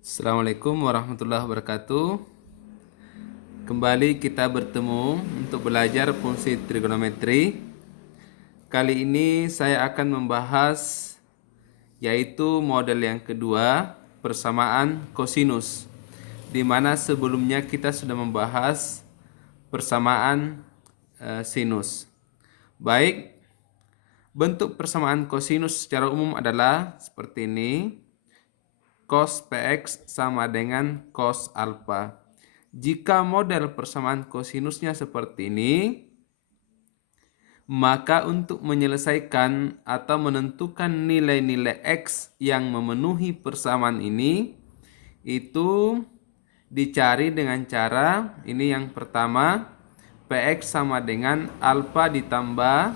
Assalamualaikum warahmatullahi wabarakatuh. Kembali kita bertemu untuk belajar fungsi trigonometri. Kali ini saya akan membahas yaitu model yang kedua, persamaan kosinus. Di mana sebelumnya kita sudah membahas persamaan sinus. Baik, bentuk persamaan kosinus secara umum adalah seperti ini. Cos Px sama dengan cos alfa. Jika model persamaan kosinusnya seperti ini, maka untuk menyelesaikan atau menentukan nilai-nilai X yang memenuhi persamaan ini, itu dicari dengan cara ini yang pertama, Px sama dengan alfa ditambah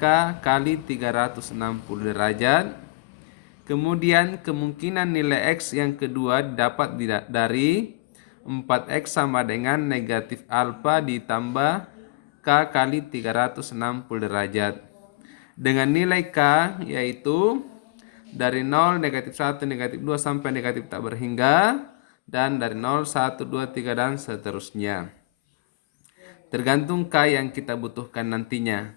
K kali 360 derajat. Kemudian kemungkinan nilai X yang kedua dapat dari 4X sama dengan negatif alfa ditambah K kali 360 derajat. Dengan nilai K yaitu dari 0, negatif 1, negatif 2 sampai negatif tak berhingga. Dan dari 0, 1, 2, 3 dan seterusnya. Tergantung K yang kita butuhkan nantinya.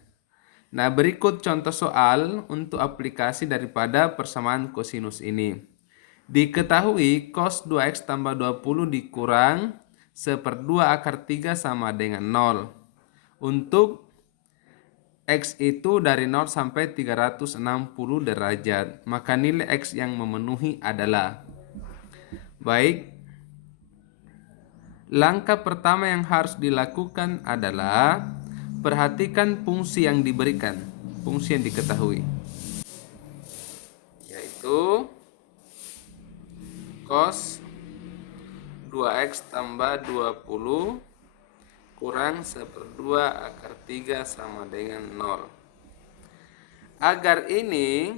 Nah, berikut contoh soal untuk aplikasi daripada persamaan kosinus ini. Diketahui cos 2x tambah 20 dikurang 1/2 akar 3 sama dengan 0. Untuk X itu dari 0 sampai 360 derajat. Maka nilai X yang memenuhi adalah. Baik, langkah pertama yang harus dilakukan adalah perhatikan fungsi yang diberikan, fungsi yang diketahui, yaitu cos 2x tambah 20 kurang 1/2 akar 3 sama dengan 0. Agar ini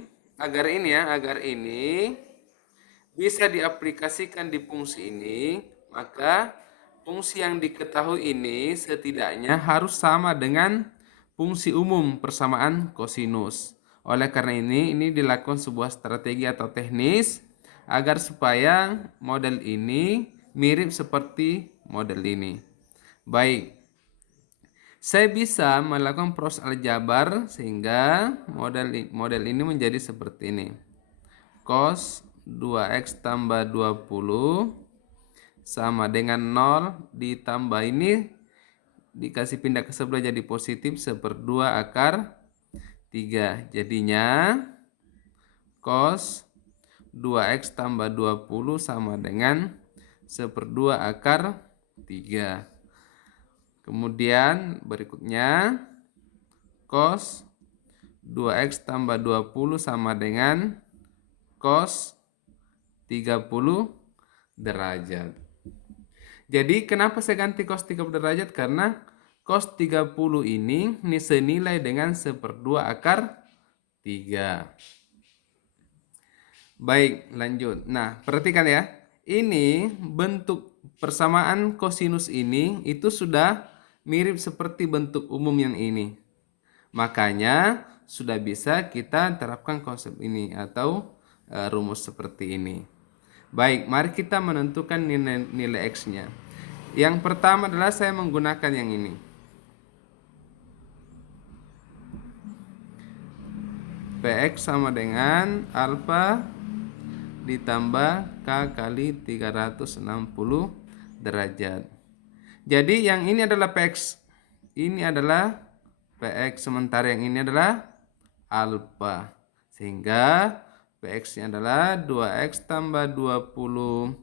bisa diaplikasikan di fungsi ini, maka fungsi yang diketahui ini setidaknya harus sama dengan fungsi umum persamaan kosinus. Oleh karena ini dilakukan sebuah strategi atau teknis agar supaya model ini mirip seperti model ini. Baik, saya bisa melakukan proses aljabar sehingga model ini menjadi seperti ini. Cos 2x tambah 20 sama dengan 0 ditambah ini dikasih pindah ke sebelah jadi positif 1/2 akar 3. Jadinya cos 2x tambah 20 sama dengan 1/2 akar 3. Kemudian berikutnya cos 2x tambah 20 sama dengan cos 30 derajat. Jadi kenapa saya ganti cos 30 derajat? Karena cos 30 ini senilai dengan 1/2 akar 3. Baik, lanjut. Nah, perhatikan ya. Ini bentuk persamaan kosinus ini itu sudah mirip seperti bentuk umum yang ini. Makanya sudah bisa kita terapkan konsep ini atau rumus seperti ini. Baik, mari kita menentukan nilai X-nya. Yang pertama adalah saya menggunakan yang ini. Px sama dengan alfa ditambah K kali 360 derajat. Jadi yang ini adalah Px. Ini adalah Px, sementara yang ini adalah alfa. Sehingga Px-nya adalah 2x tambah 20.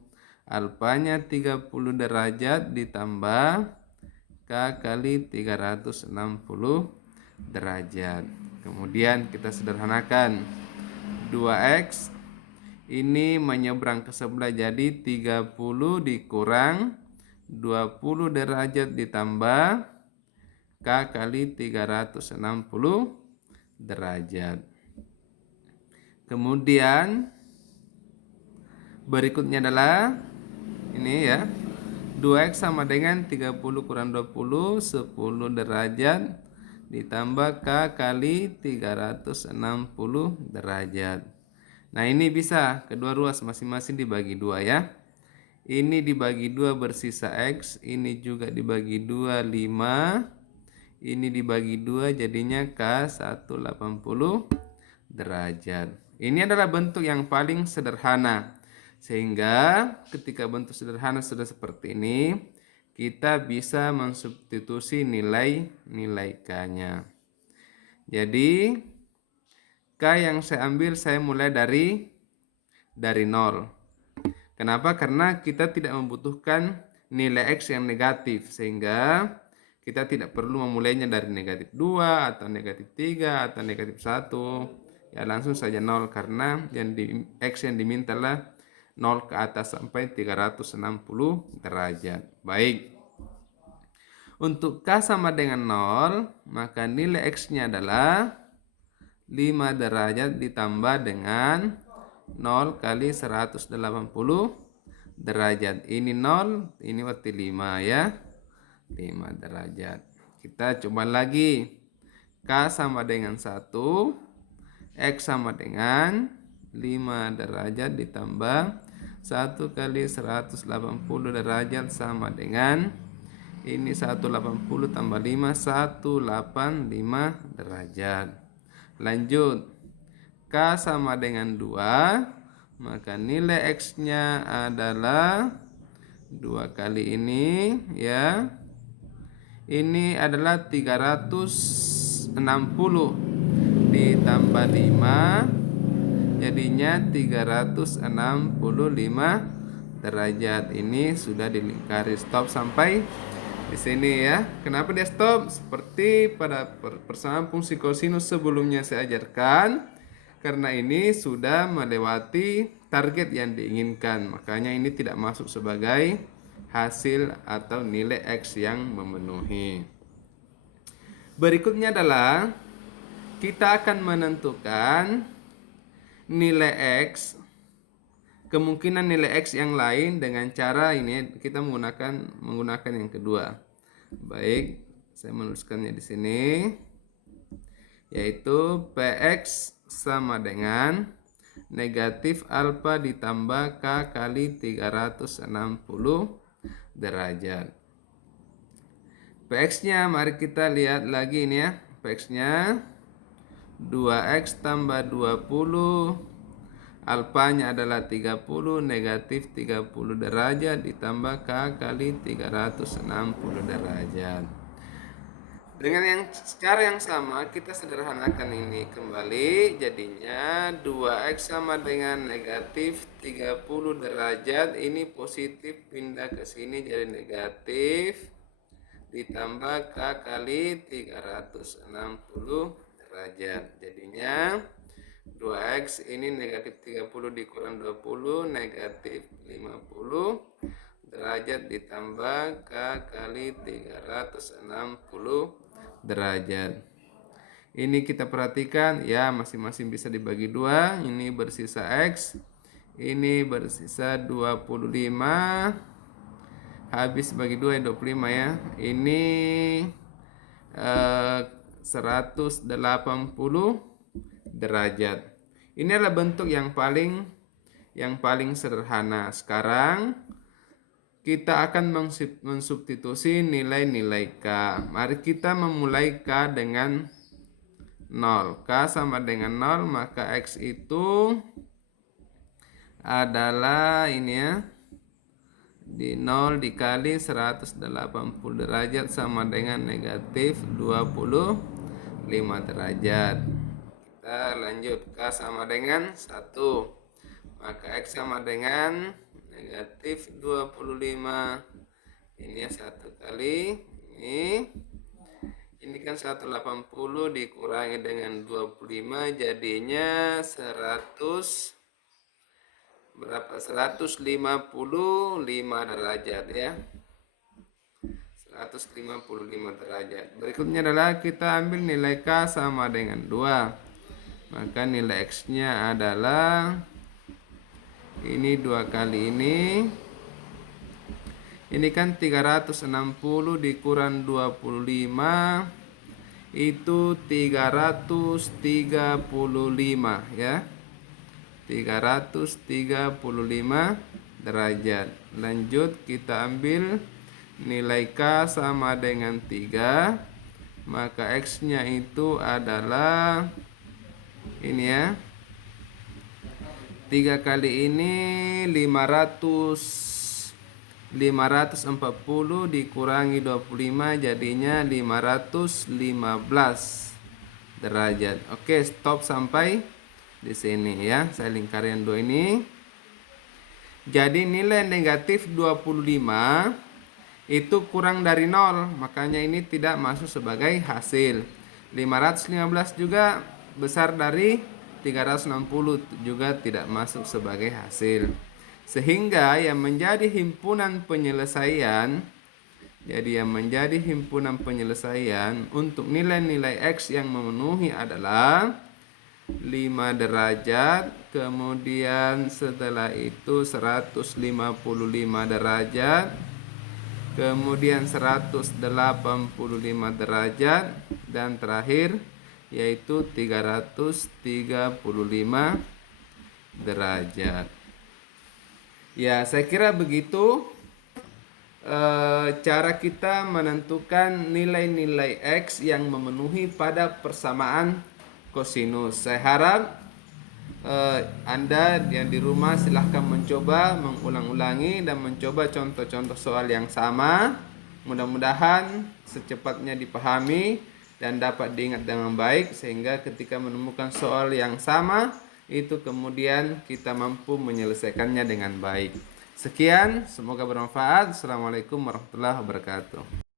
Alfanya 30 derajat ditambah K kali 360 derajat. Kemudian kita sederhanakan. 2x ini menyeberang ke sebelah jadi 30 dikurang 20 derajat ditambah K kali 360 derajat. Kemudian berikutnya adalah ini ya. 2x sama dengan 30 kurang 20, 10 derajat ditambah K kali 360 derajat. Nah, ini bisa kedua ruas masing-masing dibagi 2 ya. Ini dibagi 2 bersisa X, ini juga dibagi 2 5. Ini dibagi 2 jadinya K 180 derajat. Ini adalah bentuk yang paling sederhana. Sehingga ketika bentuk sederhana sudah seperti ini, kita bisa mensubstitusi nilai K-nya. Jadi K yang saya ambil, saya mulai dari 0. Kenapa? Karena kita tidak membutuhkan nilai X yang negatif, sehingga kita tidak perlu memulainya dari negatif 2 atau negatif 3 atau negatif 1. Ya, langsung saja 0 karena X yang diminta adalah 0 ke atas sampai 360 derajat. Baik. Untuk K sama dengan 0, maka nilai X-nya adalah 5 derajat ditambah dengan 0 kali 180 derajat. Ini 0, ini berarti 5 ya. 5 derajat. Kita coba lagi. K sama dengan 1, X sama dengan 5 derajat ditambah 1 kali 180 derajat sama dengan ini 180 tambah 5, 185 derajat. Lanjut. K sama dengan 2, maka nilai X-nya adalah 2 kali ini ya. Ini adalah 360 ditambah 5, jadinya 365 derajat. Ini sudah dilingkari. Stop sampai di sini ya. Kenapa dia stop? Seperti pada persamaan fungsi kosinus sebelumnya saya ajarkan, karena ini sudah melewati target yang diinginkan, makanya ini tidak masuk sebagai hasil atau nilai X yang memenuhi. Berikutnya adalah kita akan menentukan nilai X, kemungkinan nilai X yang lain dengan cara ini. Kita menggunakan yang kedua. Baik, saya menuliskannya di sini, yaitu PX sama dengan negatif alfa ditambah K kali 360 derajat. PX-nya mari kita lihat lagi ini ya. PX-nya 2X tambah 20, alfanya adalah 30, negatif 30 derajat ditambah K kali 360 derajat. Dengan yang cara yang sama kita sederhanakan ini kembali, jadinya 2X sama dengan negatif 30 derajat. Ini positif pindah ke sini jadi negatif, ditambah K kali 360 derajat. Jadinya 2X ini negatif 30 dikurang 20, negatif 50 derajat ditambah K kali 360 derajat. Ini kita perhatikan ya, masing-masing bisa dibagi 2. Ini bersisa X, ini bersisa 25, habis bagi 2 ya 25 ya. Ini 180 derajat. Ini adalah bentuk yang paling sederhana. Sekarang kita akan mensubstitusi nilai-nilai K. Mari kita memulai K dengan 0. K sama dengan 0, maka X itu adalah ini ya, di 0 dikali 180 derajat sama dengan negatif 25 derajat. Kita lanjut. K sama dengan 1, maka X sama dengan negatif 25. Ini ya 1 kali ini kan 180 dikurangi dengan 25 jadinya 155 derajat ya. 155 derajat. Berikutnya adalah kita ambil nilai K sama dengan 2. Maka nilai X-nya adalah ini 2 kali ini kan 360 dikurang 25 itu 335 ya. 335 derajat. Lanjut kita ambil nilai K sama dengan 3, maka X-nya itu adalah ini ya. 3 kali ini 540 dikurangi 25 jadinya 515 derajat. Oke, stop sampai di sini ya. Saya lingkari yang dua ini. Jadi nilai negatif 25 itu kurang dari 0, makanya ini tidak masuk sebagai hasil. 515 juga besar dari 360, juga tidak masuk sebagai hasil. Sehingga yang menjadi himpunan penyelesaian, untuk nilai-nilai X yang memenuhi adalah 5 derajat, kemudian setelah itu 155 derajat, kemudian 185 derajat, dan terakhir yaitu 335 derajat. Ya, saya kira begitu cara kita menentukan nilai-nilai X yang memenuhi pada persamaan kosinus. Saya harap Anda yang di rumah silahkan mencoba mengulang-ulangi dan mencoba contoh-contoh soal yang sama. Mudah-mudahan secepatnya dipahami dan dapat diingat dengan baik, sehingga ketika menemukan soal yang sama itu kemudian kita mampu menyelesaikannya dengan baik. Sekian, semoga bermanfaat. Assalamualaikum warahmatullahi wabarakatuh.